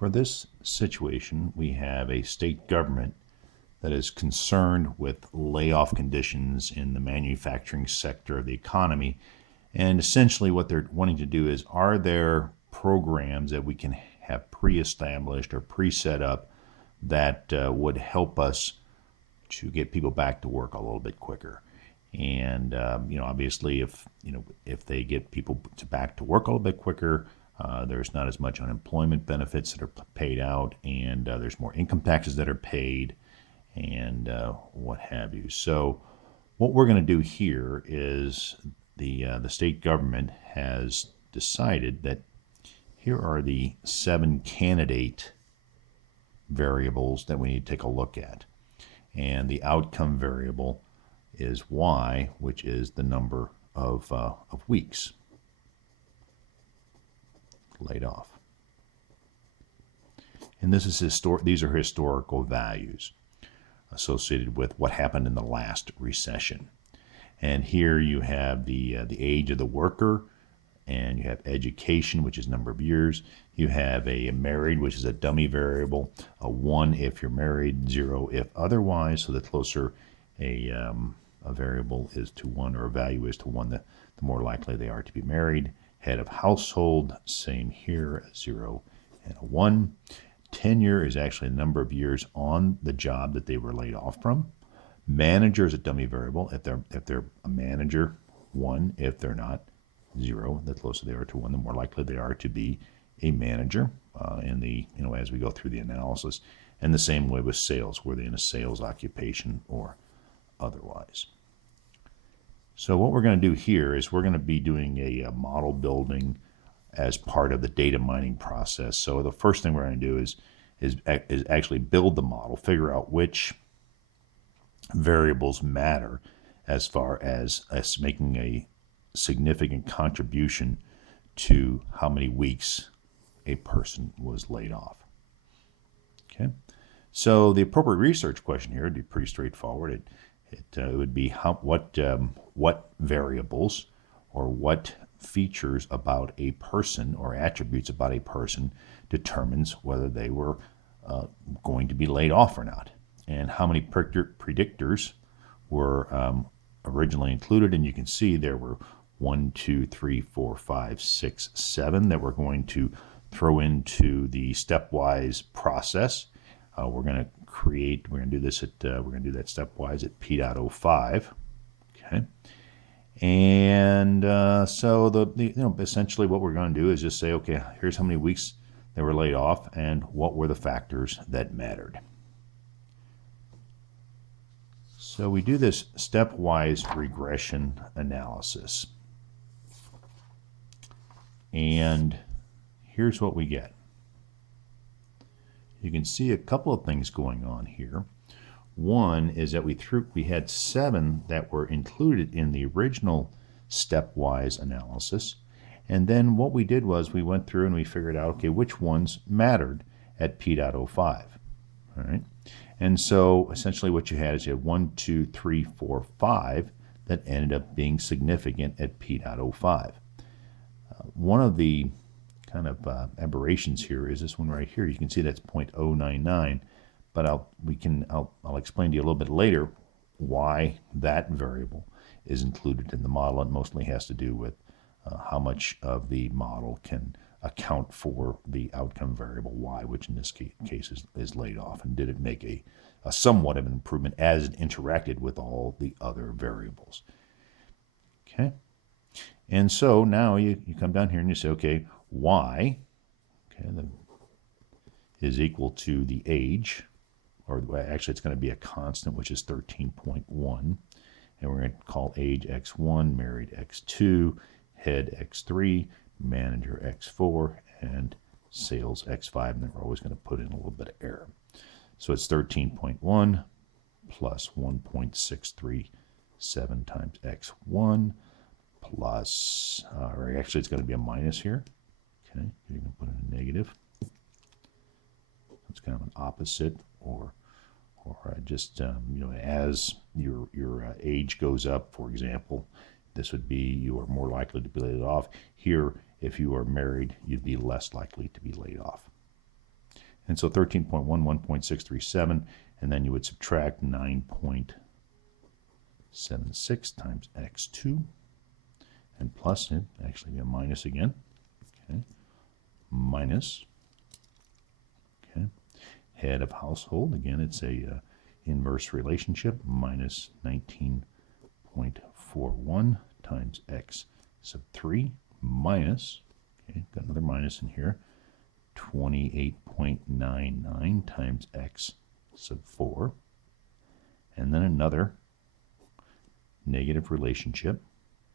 For this situation, we have a state government that is concerned with layoff conditions in the manufacturing sector of the economy. And essentially what they're wanting to do is, are there programs that we can have pre-established or pre-set up that would help us to get people back to work a little bit quicker? And obviously, if they get people back to work a little bit quicker, there's not as much unemployment benefits that are paid out, and there's more income taxes that are paid, and what have you. So, what we're going to do here is the state government has decided that here are the 7 candidate variables that we need to take a look at, and the outcome variable is Y, which is the number of weeks laid off. And this is these are historical values associated with what happened in the last recession. And here you have the age of the worker, and you have education, which is number of years. You have a married, which is a dummy variable, a 1 if you're married, 0 if otherwise. So the closer a variable is to 1, or a value is to 1, the more likely they are to be married. Head of household, same here, a 0 and a 1. Tenure is actually the number of years on the job that they were laid off from. Manager is a dummy variable. If they're a manager, 1. If they're not, 0. The closer they are to 1, the more likely they are to be a manager. As we go through the analysis, and the same way with sales, were they in a sales occupation or otherwise. So what we're going to do here is we're going to be doing a model building as part of the data mining process. So the first thing we're going to do is actually build the model, figure out which variables matter as far as making a significant contribution to how many weeks a person was laid off. Okay, so the appropriate research question here would be pretty straightforward. It would be what variables or what features about a person or attributes about a person determines whether they were going to be laid off or not, and how many predictors were originally included. And you can see there were 1, 2, 3, 4, 5, 6, 7 that we're going to throw into the stepwise process. We're going to do this we're going to do that stepwise at p.05. Okay, and so essentially what we're going to do is just say, okay, here's how many weeks they were laid off, and what were the factors that mattered. So we do this stepwise regression analysis, and here's what we get. You can see a couple of things going on here. One is that we had 7 that were included in the original stepwise analysis, and then what we did was we went through and we figured out, okay, which ones mattered at p.05. All right, and so essentially what you had is you had 1, 2, 3, 4, 5 that ended up being significant at p.05. One of the kind of aberrations here is this one right here. You can see that's 0.099, but I'll explain to you a little bit later why that variable is included in the model. It mostly has to do with how much of the model can account for the outcome variable Y, which in this case is laid off, and did it make a somewhat of an improvement as it interacted with all the other variables. Okay, and so now you come down here and you say, okay, Y, is equal to the age, or actually it's going to be a constant, which is 13.1, and we're going to call age x1, married x2, head x3, manager x4, and sales x5, and then we're always going to put in a little bit of error. So it's 13.1 plus 1.637 times x1 plus, or actually it's going to be a minus here. Okay, you're going to put in a negative. It's kind of an opposite, or just as your age goes up, for example, this would be you are more likely to be laid off. Here, if you are married, you'd be less likely to be laid off. And so 13.1, 1.637, and then you would subtract 9.76 times x2, and plus it, actually be a minus again, okay, minus, okay, head of household, again it's a inverse relationship, minus 19.41 times x sub 3, minus, okay, got another minus in here, 28.99 times x sub 4, and then another negative relationship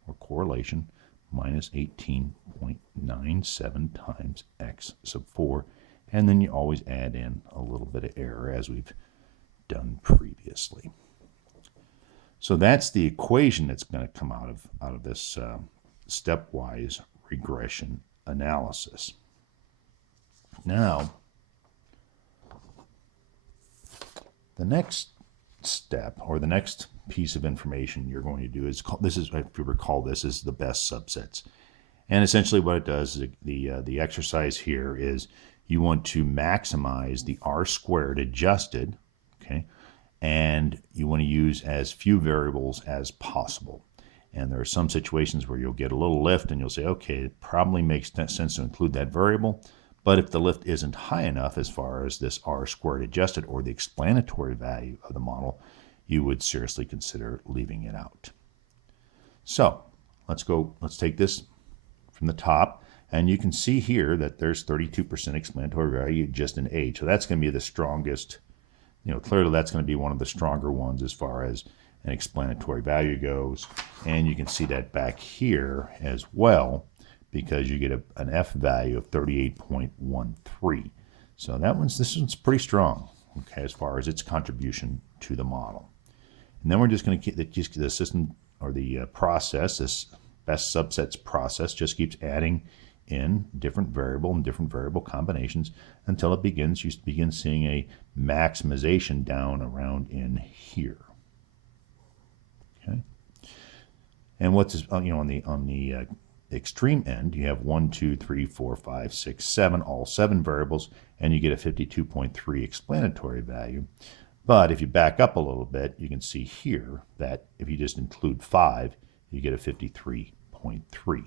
or correlation, minus 18.97 times x sub 4, and then you always add in a little bit of error as we've done previously. So that's the equation that's going to come out of this stepwise regression analysis. Now, the next step, or the next piece of information you're going to do is, this is, if you recall, this is the best subsets. And essentially what it does is the exercise here is you want to maximize the r squared adjusted, okay, and you want to use as few variables as possible. And there are some situations where you'll get a little lift and you'll say, okay, it probably makes sense to include that variable. But if the lift isn't high enough as far as this r squared adjusted or the explanatory value of the model, you would seriously consider leaving it out. So let's take this from the top, and you can see here that there's 32% explanatory value just in age. So that's going to be the strongest, clearly that's going to be one of the stronger ones as far as an explanatory value goes. And you can see that back here as well, because you get an F value of 38.13. So this one's pretty strong, okay, as far as its contribution to the model. And then we're just going to keep the system, or the process, this best subsets process, just keeps adding in different variable and different variable combinations until you begin seeing a maximization down around in here. Okay. And what's on the extreme end, you have 1, 2, 3, 4, 5, 6, 7, all 7 variables, and you get a 52.3 explanatory value. But if you back up a little bit, you can see here that if you just include 5, you get a 53.3.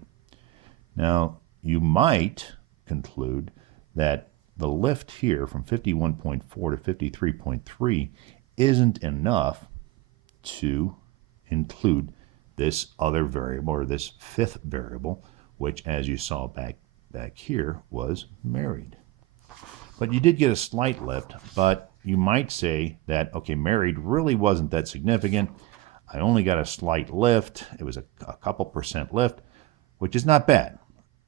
Now, you might conclude that the lift here from 51.4 to 53.3 isn't enough to include this other variable, or this 5th variable, which, as you saw back here, was married. But you did get a slight lift, but you might say that, okay, married really wasn't that significant. I only got a slight lift. It was a couple percent lift, which is not bad.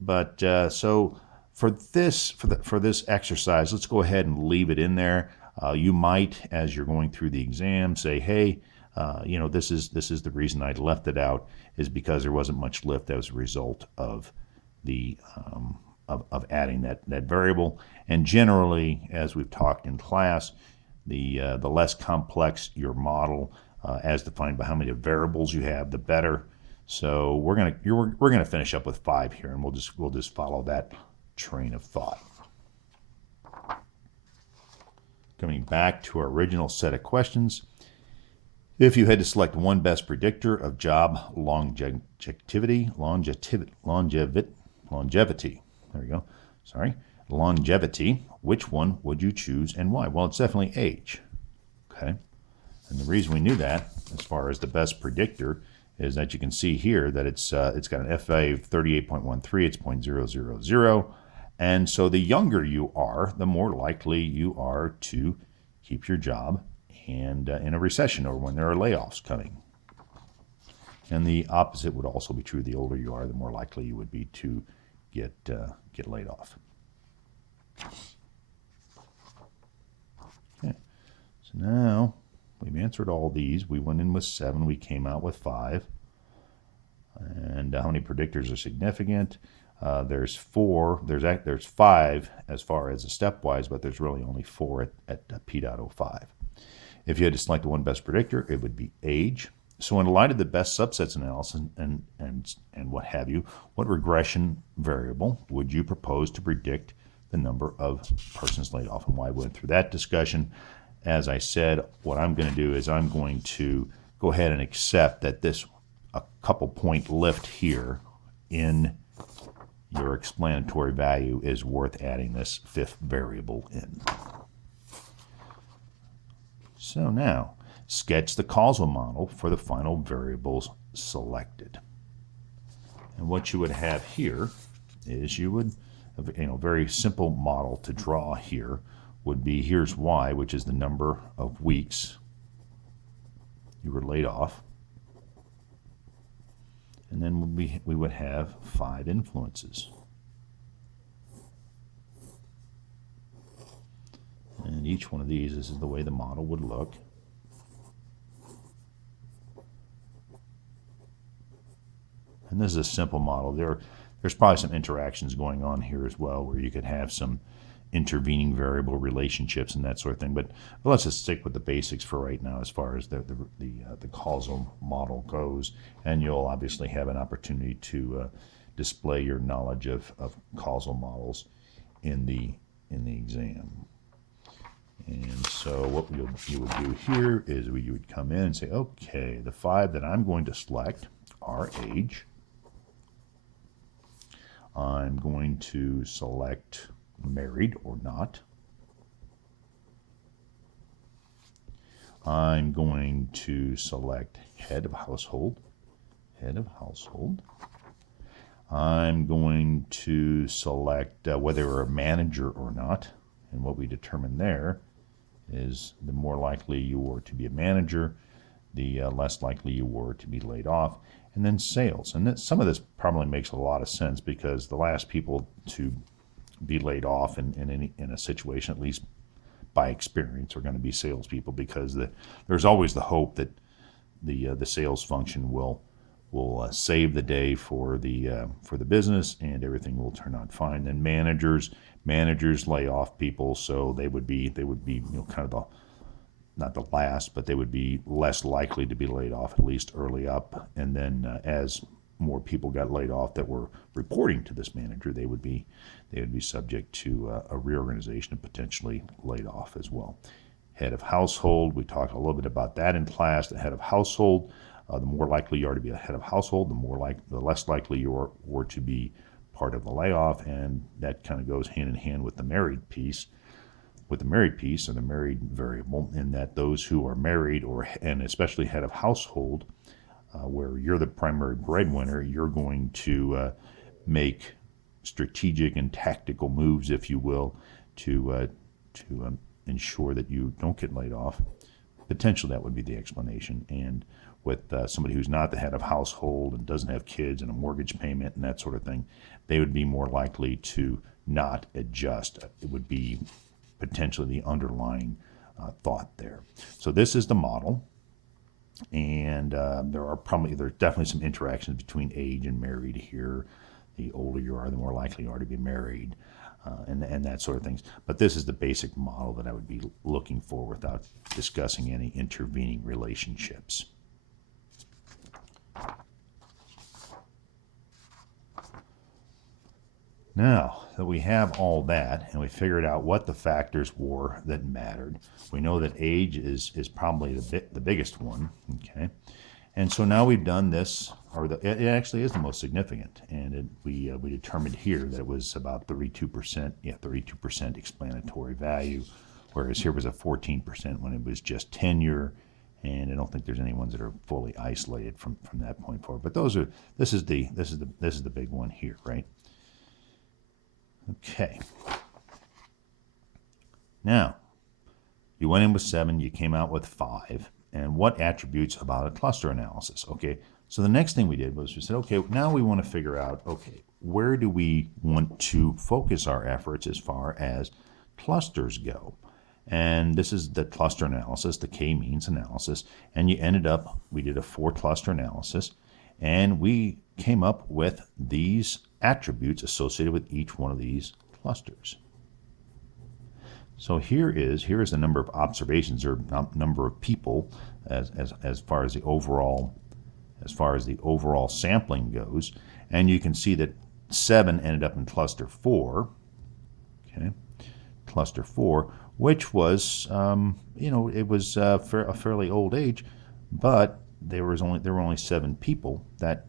But so for this exercise, let's go ahead and leave it in there. You might, as you're going through the exam, say, hey, this is the reason I left it out, is because there wasn't much lift as a result of the of adding that variable. And generally, as we've talked in class, the less complex your model, as defined by how many variables you have, the better. So we're gonna finish up with 5 here, and we'll just follow that train of thought. Coming back to our original set of questions, if you had to select one best predictor of job longevity, there we go, sorry, longevity, which one would you choose and why? Well, it's definitely age, okay? And the reason we knew that, as far as the best predictor, is that you can see here that it's got an F value of 38.13, it's 0.000, and so the younger you are, the more likely you are to keep your job and in a recession, or when there are layoffs coming. And the opposite would also be true. The older you are, the more likely you would be to get laid off. Okay, so now we've answered all these. We went in with 7. We came out with 5. And how many predictors are significant? There's 4. There's 5 as far as the stepwise, but there's really only 4 at P.05. If you had to select one best predictor, it would be age. So in light of the best subsets analysis and what have you, what regression variable would you propose to predict the number of persons laid off and why I went through that discussion. As I said, what I'm going to do is I'm going to go ahead and accept that this a couple point lift here in your explanatory value is worth adding this fifth variable in. So now, sketch the causal model for the final variables selected. And what you would have here is you would, very simple model to draw here would be here's Y, which is the number of weeks you were laid off. And then we would have 5 influences. And each one of these, this is the way the model would look. And this is a simple model. There's probably some interactions going on here as well where you could have some intervening variable relationships and that sort of thing. But let's just stick with the basics for right now as far as the causal model goes. And you'll obviously have an opportunity to display your knowledge of causal models in the exam. And so what you would do here is you would come in and say, okay, the 5 that I'm going to select are age. I'm going to select married or not. I'm going to select head of household. I'm going to select whether you're a manager or not. And what we determine there is the more likely you were to be a manager, the less likely you were to be laid off. And then sales. And some of this probably makes a lot of sense because the last people to be laid off in a situation, at least by experience, are going to be salespeople because there's always the hope that the sales function will save the day for the business and everything will turn out fine. Then managers lay off people, so they would be kind of not the last, but they would be less likely to be laid off, at least early up. And then as more people got laid off that were reporting to this manager, they would be subject to a reorganization and potentially laid off as well. Head of household, we talked a little bit about that in class. The head of household, the more likely you are to be a head of household, the less likely you were to be part of the layoff, and that kind of goes hand in hand with the married piece. With the married piece, or the married variable, in that those who are married, and especially head of household, where you're the primary breadwinner, you're going to make strategic and tactical moves, if you will, to ensure that you don't get laid off. Potentially that would be the explanation. And with somebody who's not the head of household and doesn't have kids and a mortgage payment and that sort of thing, they would be more likely to not adjust. It would be potentially the underlying thought there. So this is the model, and there's definitely some interactions between age and married here. The older you are, the more likely you are to be married, and that sort of things. But this is the basic model that I would be looking for without discussing any intervening relationships. Now that we have all that and we figured out what the factors were that mattered, we know that age is probably the biggest one, okay? And so now we've done this, it actually is the most significant, and we determined here that it was about 32% explanatory value, whereas here was a 14% when it was just tenure, and I don't think there's any ones that are fully isolated from that point forward. But this is the big one here, right? Okay. Now, you went in with 7, you came out with 5. And what attributes about a cluster analysis? Okay, so the next thing we did was we said, okay, now we want to figure out, okay, where do we want to focus our efforts as far as clusters go? And this is the cluster analysis, the k-means analysis. And we did a 4-cluster analysis, and we came up with these attributes associated with each one of these clusters. So here is the number of observations or number of people as far as the overall sampling goes, and you can see that 7 ended up in cluster 4. Okay, cluster 4, which was, it was a fairly old age, but there were only 7 people that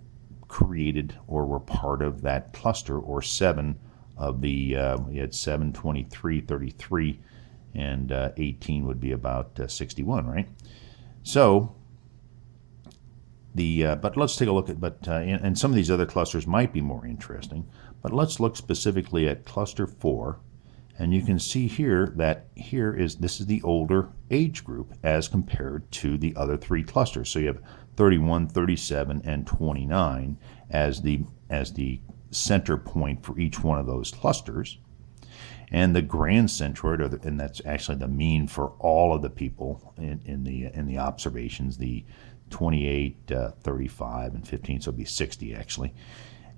created or were part of that cluster, or 7 of the, we had 7, 23, 33, and 18 would be about 61, right? So but let's take a look at, and some of these other clusters might be more interesting, but let's look specifically at cluster 4, and you can see here that this is the older age group as compared to the other 3 clusters. So you have 31, 37, and 29 as the center point for each one of those clusters. And the grand centroid, and that's actually the mean for all of the people in the observations, the 28, 35, and 15, so it'd be 60 actually.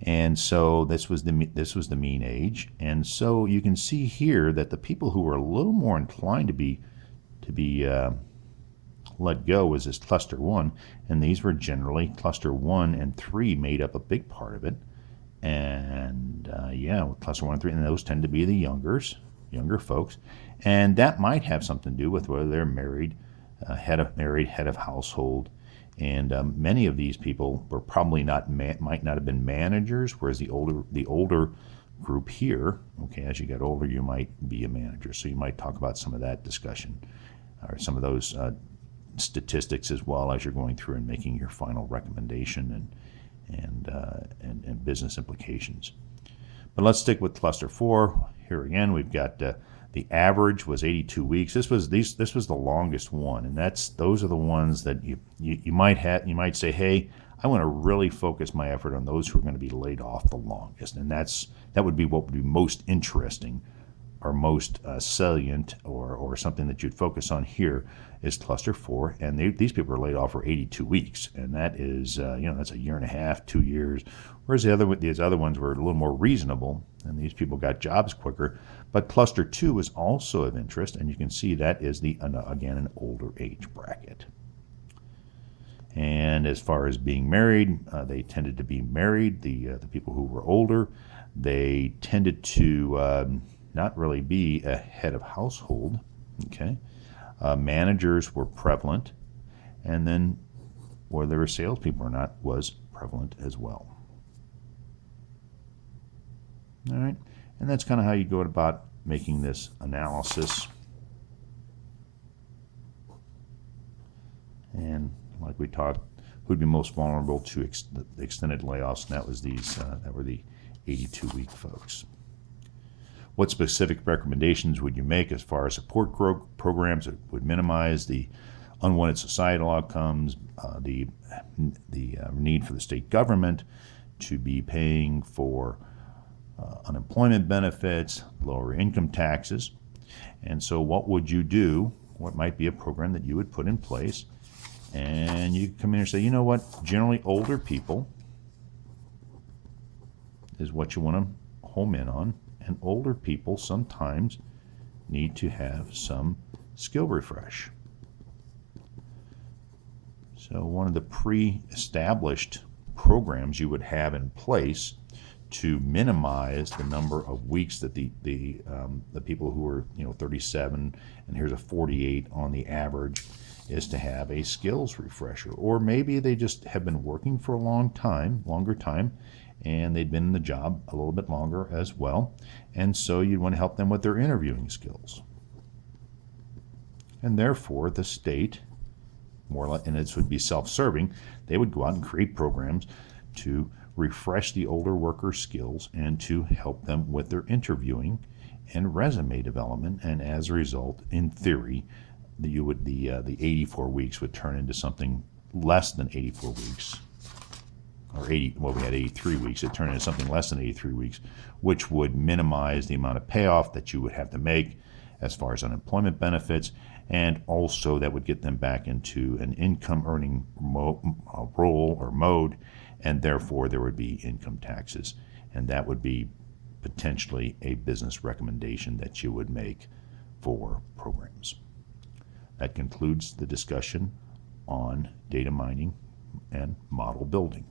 And so this was the mean age. And so you can see here that the people who were a little more inclined to be let go was this cluster 1, and these were generally cluster 1 and 3 made up a big part of it. And cluster 1 and 3, and those tend to be the younger folks, and that might have something to do with whether they're married, head of household. And many of these people were probably might not have been managers, whereas the older group here, okay, as you get older, you might be a manager. So you might talk about some of that discussion, or some of those statistics, as well as you're going through and making your final recommendation and business implications. But let's stick with cluster 4. Here again, we've got the average was 82 weeks. This was the longest one, and those are the ones that you might say, hey, I want to really focus my effort on those who are going to be laid off the longest, and that would be what would be most interesting, or most salient, or something that you'd focus on here is cluster 4, and these people are laid off for 82 weeks, and that is that's a year and a half, 2 years, whereas these other ones were a little more reasonable, and these people got jobs quicker. But cluster 2 is also of interest, and you can see that is again an older age bracket. And as far as being married, they tended to be married. The people who were older, they tended to not really be a head of household. Okay, managers were prevalent, and then whether they were salespeople or not was prevalent as well. All right, and that's kind of how you go about making this analysis. And like we talked, who'd be most vulnerable to extended layoffs, and that was that were the 82-week folks. What specific recommendations would you make as far as support programs that would minimize the unwanted societal outcomes, the need for the state government to be paying for unemployment benefits, lower income taxes? And so what would you do? What might be a program that you would put in place? And you come in and say, you know what, generally older people is what you want to home in on, and older people sometimes need to have some skill refresh. So one of the pre-established programs you would have in place to minimize the number of weeks that the people who are 37, and here's a 48 on the average, is to have a skills refresher. Or maybe they just have been working for a longer time, and they've been in the job a little bit longer as well, and so you'd want to help them with their interviewing skills. And therefore the state, and this would be self-serving, they would go out and create programs to refresh the older workers' skills and to help them with their interviewing and resume development. And as a result, in theory, the 84 weeks would turn into something less than 84 weeks, or we had 83 weeks. It turned into something less than 83 weeks, which would minimize the amount of payoff that you would have to make as far as unemployment benefits, and also that would get them back into an income earning role or mode, and therefore there would be income taxes, and that would be potentially a business recommendation that you would make for programs. That concludes the discussion on data mining and model building.